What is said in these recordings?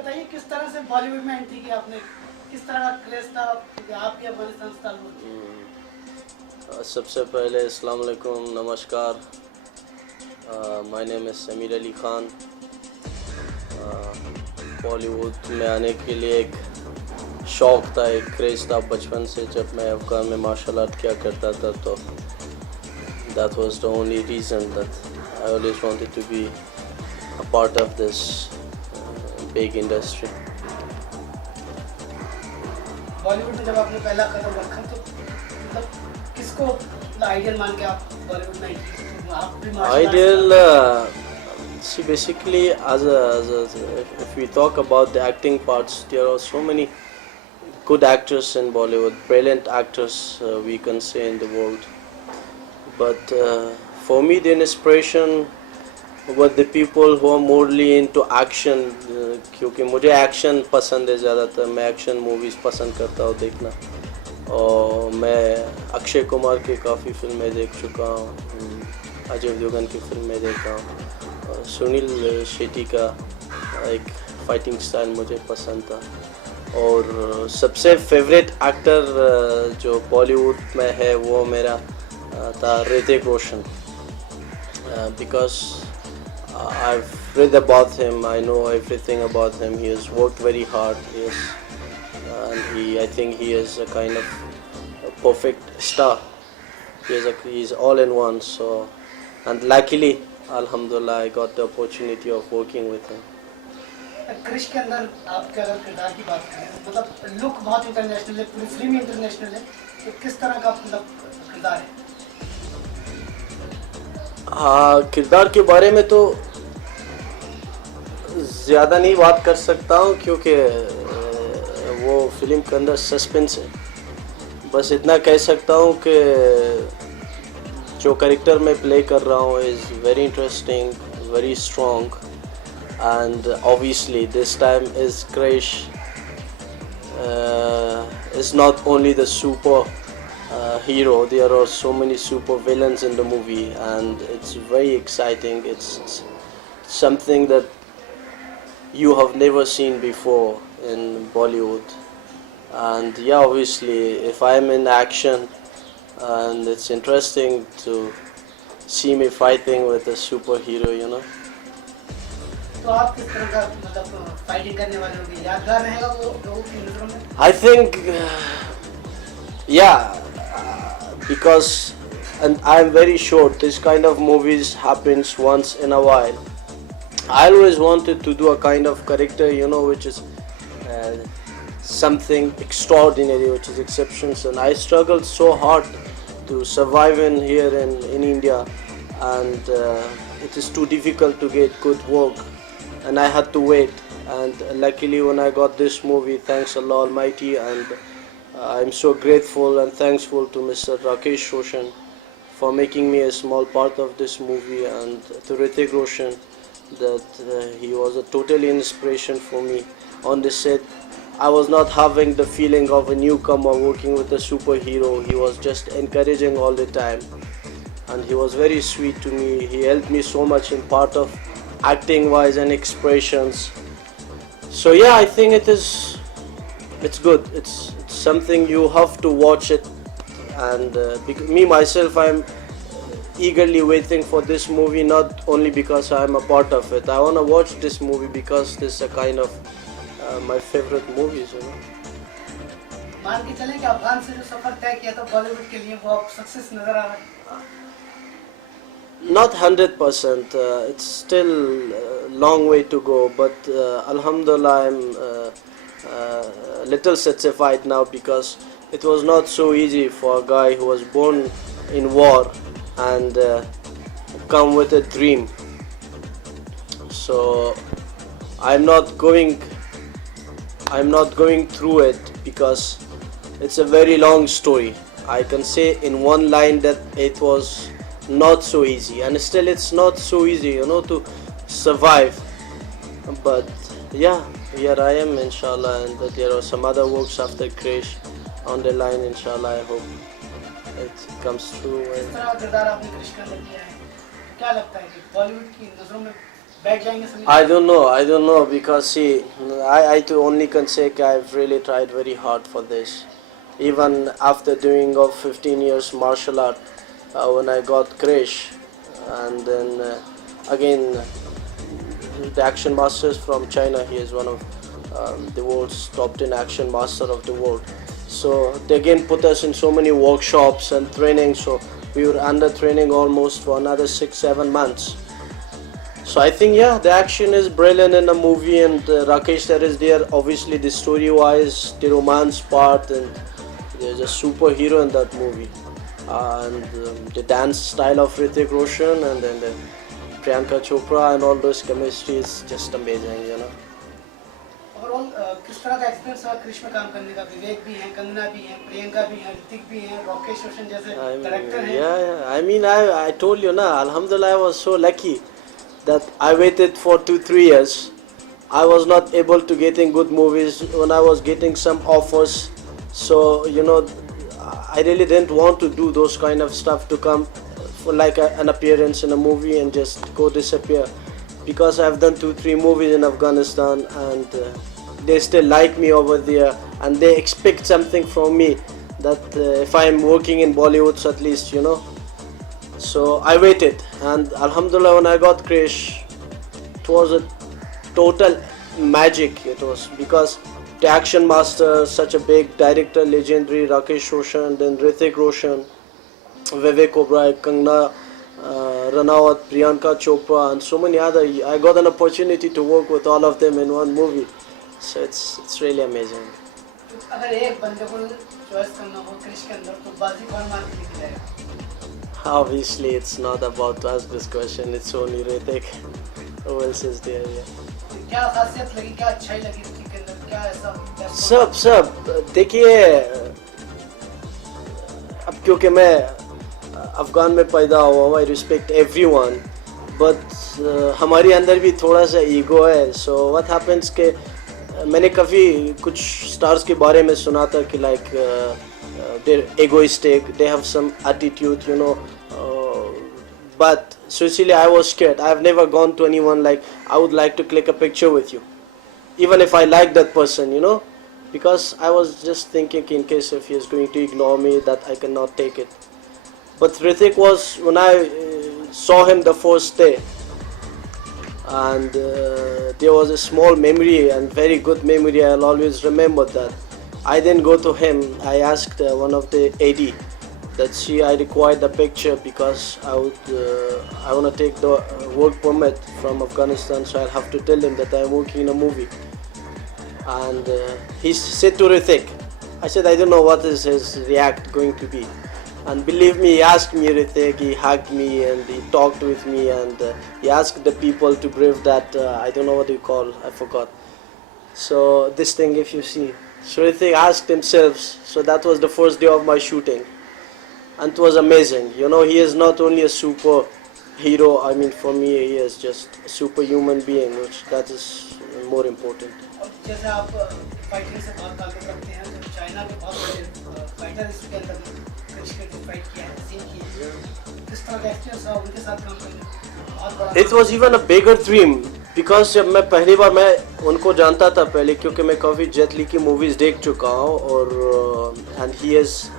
बताइए किस तरह से बॉलीवुड में एंट्री की आपने, किस तरह का क्रेज था कि आप भी अफगानिस्तान से ताल्लुक? सबसे पहले अस्सलाम वालेकुम, नमस्कार। My name is Sameer Ali Khan. Bollywood में आने के लिए एक शौक़ था, एक क्रेज़ था बचपन से। जब मैं अफ़गान में मार्शल आर्ट किया करता था तो that was the only reason that I always wanted to be a part of this big industry. Bollywood में जब आपने पहला कदम रखा तो मतलब किसको आइडियल मान के आप बॉलीवुड में एंट्री? आप भी Ideal, see, basically, if we talk about the acting parts, there are so many good actors in Bollywood, brilliant actors we can say in the world. But for me, the inspiration were the people who are morely into action, क्योंकि मुझे action पसंद है ज़्यादातर। मैं action movies पसंद करता हूँ देखना, और मैं अक्षय कुमार की काफ़ी फिल्में देख चुका हूँ, अजय देवगन की फिल्में देखा हूँ, सुनील शेट्टी का एक फाइटिंग स्टाइल मुझे पसंद था। और सबसे फेवरेट एक्टर जो बॉलीवुड में है वो मेरा था Hrithik Roshan, because I've read about him, I know everything about him. He has worked very hard, and I think he is a kind of a perfect star. He's all in one. So, and luckily, Alhamdulillah, I got the opportunity of working with him. Krrish के अंदर आपके अगर किरदार की बात करें, मतलब look बहुत इंटरनेशनल है, पूरी फिल्म इंटरनेशनल है, तो किस तरह का मतलब किरदार है? हाँ, किरदार के बारे में तो ज़्यादा नहीं बात कर सकता हूँ, क्योंकि वो फिल्म के अंदर सस्पेंस है। बस इतना कह सकता हूँ कि जो कैरेक्टर मैं प्ले कर रहा हूँ is very interesting, very strong, and obviously this time is Krrish is not only the super hero, there are so many super villains in the movie, and it's very exciting. It's something that you have never seen before in Bollywood. And yeah, obviously if I'm in action, and it's interesting to see me fighting with a superhero, you know. तो आप किस तरह का मतलब fighting करने वाले होंगे? यादगार रहेगा वो लोगों की नज़रों में? I think, yeah, because, and I'm very sure this kind of movies happens once in a while. I always wanted to do a kind of character, you know, which is something extraordinary, which is exceptions, and I struggled so hard to survive here in India, and it is too difficult to get good work, and I had to wait. And luckily when I got this movie, thanks Allah Almighty, and I'm so grateful and thankful to Mr. Rakesh Roshan for making me a small part of this movie, and to Hrithik Roshan, that he was a total inspiration for me on the set. I was not having the feeling of a newcomer working with a superhero. He was just encouraging all the time, and he was very sweet to me. He helped me so much in part of acting wise and expressions. So yeah, I think it's good. It's something you have to watch it, and me myself, I'm eagerly waiting for this movie, not only because I'm a part of it. I want to watch this movie because this is a kind of my favorite movies, you know. मान के चलें कि अफगान से जो सफर तय किया था बॉलीवुड के लिए, वो आप सक्सेस नजर आ रहा है? Not 100%. It's still a long way to go, but Alhamdulillah, I'm a little satisfied now, because it was not so easy for a guy who was born in war and come with a dream. So I'm not going through it, because it's a very long story. I can say in one line that it was not so easy, and still it's not so easy, you know, to survive. But yeah, here I am, inshallah, and there are some other works after Krrish on the line, inshallah. I hope it comes through. किस तरह का किरदार आपने क्रिश के अंदर किया है? क्या लगता है कि बॉलीवुड की नज़रों में बैठ जाएंगे सभी? I don't know because see, I too only can say that I've really tried very hard for this. Even after doing of 15 years martial art, when I got Krrish, and then again the action masters from China. He is one of the world's top 10 action master of the world. So they again put us in so many workshops and training. So we were under training almost for another 6-7 months. So I think yeah, the action is brilliant in the movie, and Rakesh sir is there. Obviously, the story-wise, the romance part, and there's a superhero in that movie, and the dance style of Hrithik Roshan, and then the Priyanka Chopra, and all those chemistry is just amazing, you know. Overall किस तरह का experience रहा क्रिश में काम करने का? विवेक भी हैं, कंगना भी हैं, प्रियंका भी हैं, ऋतिक भी हैं, राकेश रोशन जैसे डायरेक्टर हैं. Yeah. I mean, I told you, na, Alhamdulillah, I was so lucky that I waited for 2-3 years. I was not able to getting good movies when I was getting some offers. So you know, I really didn't want to do those kind of stuff to come for like an appearance in a movie and just go disappear. Because I've done 2-3 movies in Afghanistan, and they still like me over there, and they expect something from me that if I'm working in Bollywood, so at least, you know. So I waited, and Alhamdulillah, when I got Krrish, it was a total magic. It was because the action master, such a big director, legendary Rakesh Roshan, then Hrithik Roshan, Vivek Oberoi, Kangna Ranawat, Priyanka Chopra, and so many other. I got an opportunity to work with all of them in one movie, so it's really amazing. अगर एक बंदे को choice करना हो क्रिश के अंदर तो बाजी कौन मान के लेके जाएगा? Obviously, it's not about us. This question, it's only Hrithik. Who else is there? Yeah. क्या खासियत लगी, क्या अच्छाई लगी ऋतिक के अंदर, क्या ऐसा? सब देखिए, अब क्योंकि मैं अफगान में पैदा हुआ हूँ, आई रिस्पेक्ट एवरीवन, बट हमारे अंदर भी थोड़ा सा ईगो है. सो व्हाट हैपेंस के मैंने काफ़ी कुछ स्टार्स के बारे में सुना था कि like there egoistic, they have some attitude, you know, but so इसलिए I was scared. I have never gone to anyone like I would like to click a picture with you, even if I like that person, you know, because I was just thinking in case if he is going to ignore me that I cannot take it. But Hrithik was, when I saw him the first day, and there was a small memory and very good memory, I'll always remember that. I didn't go to him, I asked one of the AD that I required the picture because I want to take the work permit from Afghanistan, so I'll have to tell him that I'm working in a movie. And he said to Hrithik, I said I don't know what is his react going to be. And believe me, he asked me, Hrithik, he hugged me and he talked with me, and he asked the people to brief that, I don't know what you call, I forgot. So this thing, if you see. So Hrithik asked himself, so that was the first day of my shooting. And it was amazing. You know, he is not only a super hero, I mean for me, he is just a superhuman being, which that is more important. जैसे आप fighting से बहुत ताल्लुक रखते हैं, तो China के बहुत बड़े फाइटर इसके अंदर क्रिश के जो फाइट किया है, सीन किया है, किस तरह का एक्सपीरियंस रहा उनके साथ काम करने? बहुत बड़ा. It was even a bigger dream because जब मैं पहली बार मैं उनको जानता था पहले, क्योंकि मैं काफ़ी जेट ली की मूवीज़ देख चुका हूँ, और and he is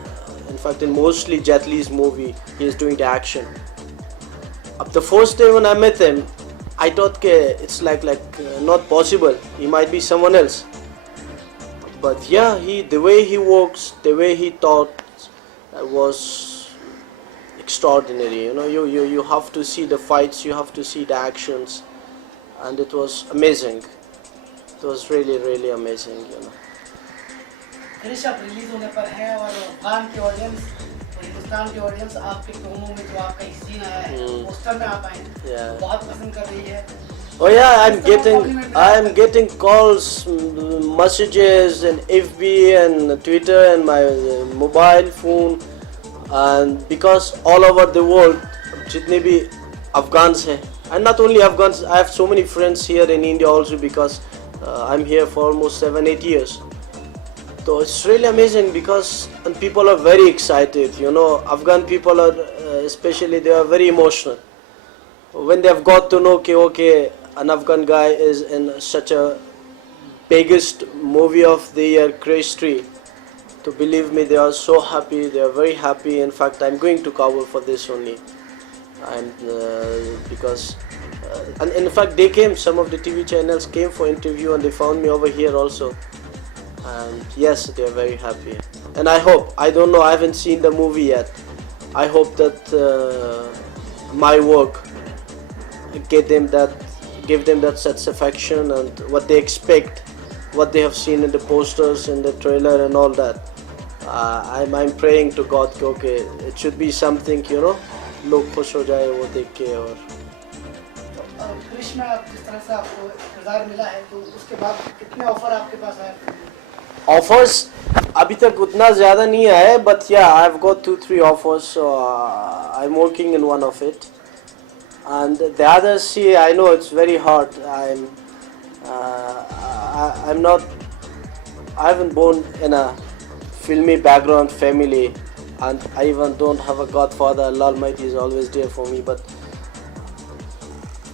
in fact in mostly Jet Li's movie he is doing the action. Up the first day when I met him, I thought it's like not possible. He might be someone else. But yeah, the way he works, the way he thought was extraordinary. You know, you have to see the fights, you have to see the actions, and it was amazing. It was really, really amazing. You know. Krrish अब release होने पर है, और अफगान की audience और हिंदुस्तान की audience आपके promo में जो आपका एक सीन आया है, पोस्टर में आप आए हैं, बहुत पसंद कर रही है. Oh yeah, I'm getting calls, messages, and FB and Twitter and my mobile phone, and because all over the world, जितने भी Afghans हैं, and not only Afghans, I have so many friends here in India also because I'm here for almost 7-8 years. So it's really amazing because and people are very excited. You know, Afghan people are especially, they are very emotional when they have got to know okay, an Afghan guy is in such a biggest movie of the year, Krrish 3. To believe me, they are so happy. They are very happy. In fact, I'm going to Kabul for this only. And because, and in fact, they came. Some of the TV channels came for interview, and they found me over here also. And yes, they are very happy. And I hope. I don't know. I haven't seen the movie yet. I hope that my work give them that satisfaction and what they expect, what they have seen in the posters, in the trailer, and all that. I'm praying to God कि okay, it should be something, you know, लोग खुश हो जाए वो देख के. और क्रिश में आप जिस तरह से आपको किरदार मिला है तो उसके बाद कितने ऑफर आपके पास आए? ऑफर्स अभी तक उतना ज़्यादा नहीं आया, but yeah, I've got 2-3 offers, so I'm working in one of it. And the others, see, I know it's very hard. I'm not. I haven't born in a filmy background family, and I even don't have a godfather. Allah Almighty is always there for me, but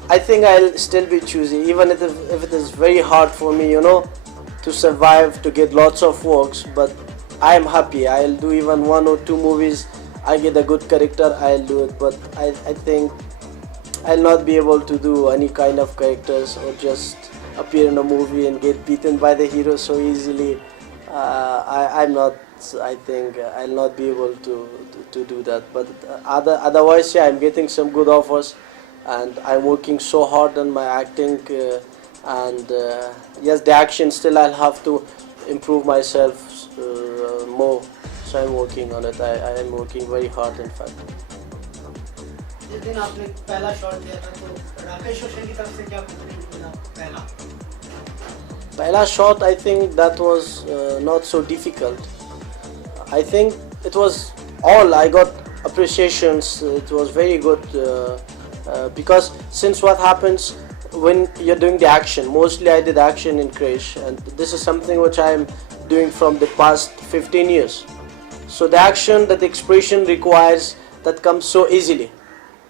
I think I'll still be choosy, even if it is very hard for me, you know, to survive, to get lots of works. But I am happy. I'll do even 1 or 2 movies. I get a good character, I'll do it. But I think I'll not be able to do any kind of characters or just appear in a movie and get beaten by the hero so easily. I'm not. I think I'll not be able to do that. But otherwise, yeah, I'm getting some good offers, and I'm working so hard on my acting. And yes, the action still I'll have to improve myself more. So I'm working on it. I am working very hard, in fact. जिस दिन आपने पहला shot दिया था तो राकेश रोशन की तरफ से क्या कॉम्प्लीमेंट मिला पहला? Pehla shot, I think that was not so difficult. I think it was all, I got appreciations. It was very good because since what happens when you're doing the action, mostly I did action in Krrish, and this is something which I am doing from the past 15 years. So the action, that expression requires, that comes so easily.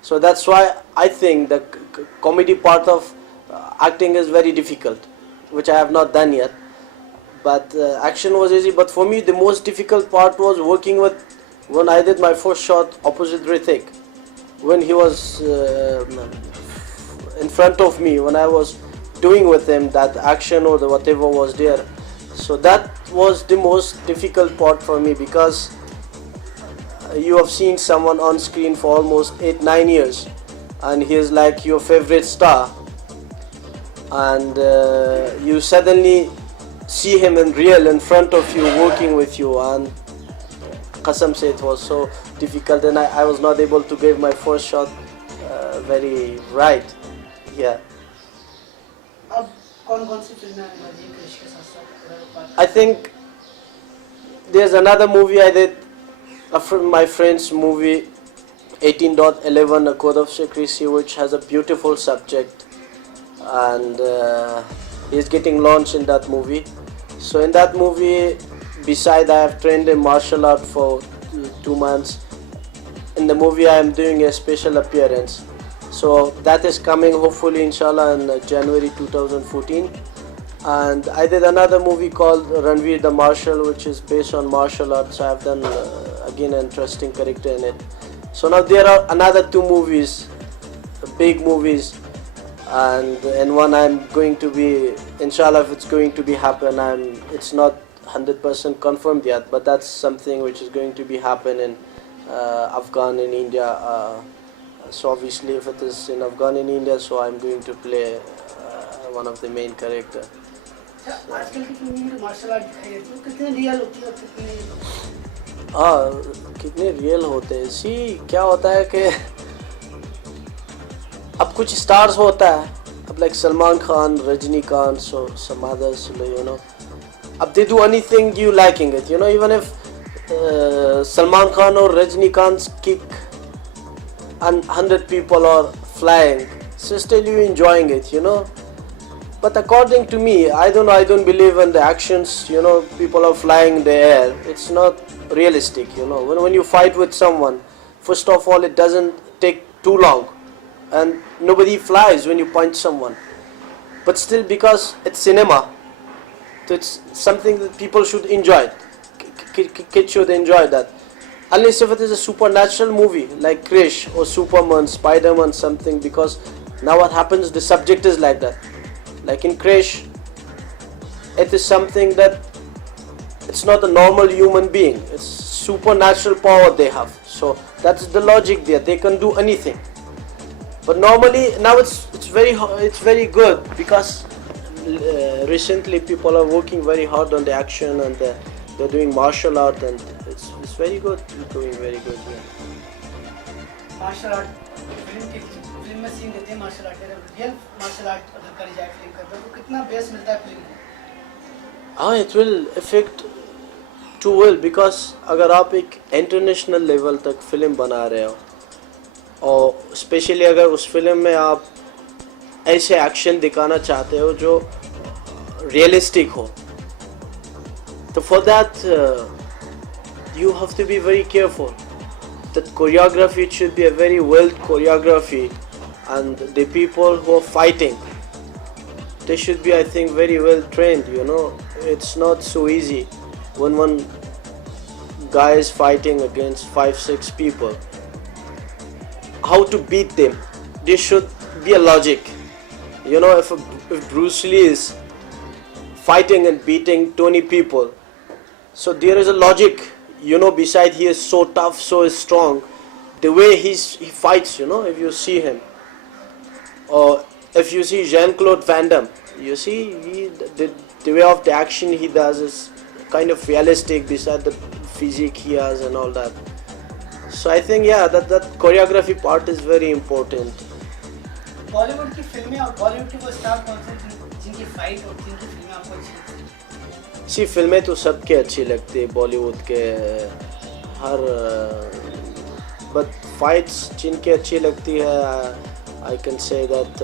So that's why I think the comedy part of acting is very difficult, which I have not done yet. But action was easy. But for me, the most difficult part was working with, when I did my first shot opposite Hrithik, when he was in front of me, when I was doing with him that action or the whatever was there. So that was the most difficult part for me, because you have seen someone on screen for almost 8-9 years, and he is like your favorite star, and you suddenly see him in real in front of you working with you, and qasam se it was so difficult, and I was not able to give my first shot very right. Yeah. अब कौन-कौन सी फिल्में आने वाली हैं क्रिश के साथ-साथ? I think there's another movie I did, my friend's movie 18.11, A Code of Secrecy, which has a beautiful subject, and is getting launched in that movie. So in that movie, besides I have trained in martial art for 2 months, in the movie I am doing a special appearance. So that is coming hopefully inshallah in January 2014. And I did another movie called Ranveer the Marshal, which is based on martial arts. I have done again an interesting character in it. So now there are another 2 movies, big movies, and in one I'm going to be, inshallah, if it's going to be happen, it's not 100% confirmed yet, but that's something which is going to be happen in Afghan in India. So obviously if it is in Afghan in India, so I'm going to play one of the main character. आजकल की फिल्में में martial art दिखाई देती है, कितने real होती है और कितने रियल होते हैं. सी क्या होता है कि अब कुछ स्टार्स होता है, अब like Salman Khan, Rajinikanth, so some others, you know, अब they do anything you liking it, you know, even if Salman Khan or Rajnikant's kick and 100 people are flying, so still you enjoying it, you know. But according to me, I don't believe in the actions, you know, people are flying in the air. It's not realistic, you know. When you fight with someone, first of all, it doesn't take too long, and nobody flies when you punch someone. but still because it's cinema, so it's something that people should enjoy. Kids should enjoy that. Unless if it is a supernatural movie like Krrish or Superman, Spider-Man, something, because now what happens, the subject is like that. Like in Krrish, it is something that it's not a normal human being, it's supernatural power they have. So that's the logic there, they can do anything. But normally now it's very good because recently people are working very hard on the action, and they're doing martial art, and it's very good, doing very good. Yeah. Martial art film में scene देते हैं martial art, real martial art अगर करी जाए film का तो कितना base मिलता है फिल्म में? It will affect too well, because अगर आप एक इंटरनेशनल लेवल तक फिल्म बना रहे हो, और स्पेशली अगर उस फिल्म में आप ऐसे एक्शन दिखाना चाहते हो जो रियलिस्टिक हो, तो for that you have to be very careful that choreography, it should be a very well choreography, and the people who are fighting, they should be, I think, very well trained. It's not so easy when one guy is fighting against 5-6 people, how to beat them. There should be a logic. If Bruce Lee is fighting and beating 20 people, so there is a logic. Beside he is so tough, so strong, the way he fights, if you see him, or if you see Jean-Claude Van Damme, you see the way of the action he does is kind of realistic beside the physique he has and all that. So I think that choreography part is very important. Bollywood की फिल्में और बॉलीवुड के वो star कौन से जिनकी fight और जिनकी फिल्में आपको अच्छी लगती हैं? फिल्में तो सबके अच्छी लगती है बॉलीवुड के, हर बट फाइट्स जिनकी अच्छी लगती है, I can say that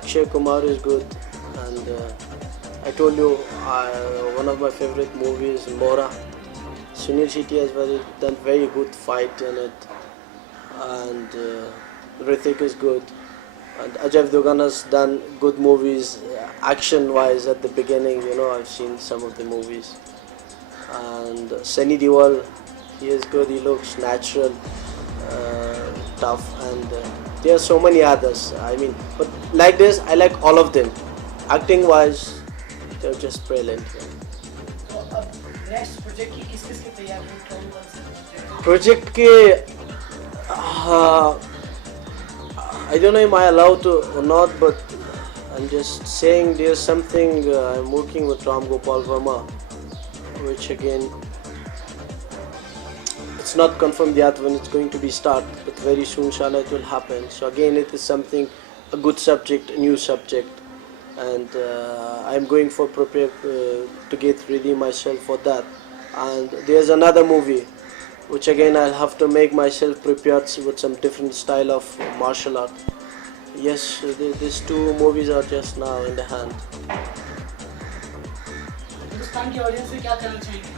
Akshay Kumar is good, and I told you one of my favourite movies मोरा, Sunil Shetty has done very good fight in it, and Hrithik is good, and Ajay Devgan has done good movies action wise at the beginning. I've seen some of the movies, and Sunny Deol, he is good, he looks natural, tough, and there are so many others. But like this, I like all of them. Acting wise, they're just brilliant. तो अब next project की किस की तैयारी है, कौन से project के I don't know am I allowed to or not, but I'm just saying there's something I'm working with Ram Gopal Verma, which again it's not confirmed yet when it's going to be start, but very soon inshallah it will happen. So again it is something, a good subject, a new subject, and I'm going for prepare to get ready myself for that. And there's another movie which again I'll have to make myself prepared with some different style of martial art. Yes, these two movies are just now in the hand. Hindustan की audience से क्या कहना चाहेंगे?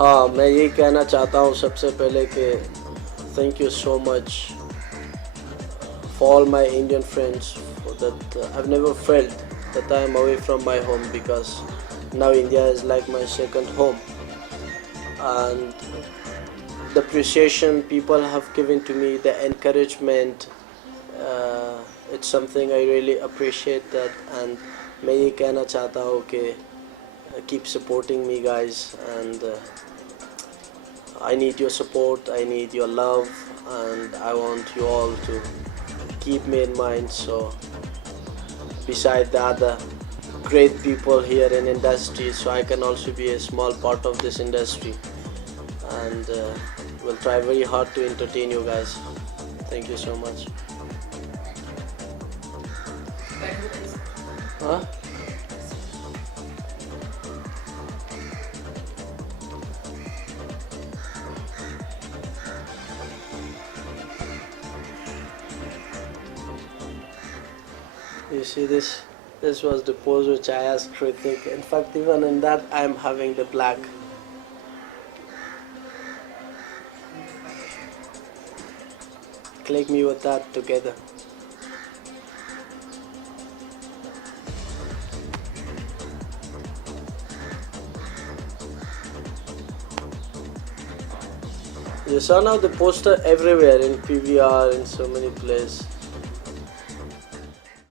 हाँ, मैं यही कहना चाहता हूँ सबसे पहले कि thank you so much for all my Indian friends, for that I've never felt that I am away from my home, because now India is like my second home, and the appreciation people have given to me, the encouragement, it's something I really appreciate that, and मैं ये कहना चाहता हूँ कि keep supporting me guys, and I need your support, I need your love, and I want you all to keep me in mind. So beside the other great people here in industry, so I can also be a small part of this industry, and we'll try very hard to entertain you guys. Thank you so much. Huh? You see this was the pose which I asked Hrithik. In fact, even in that I am having the black. Click me with that together. You saw now the poster everywhere in PVR in so many places.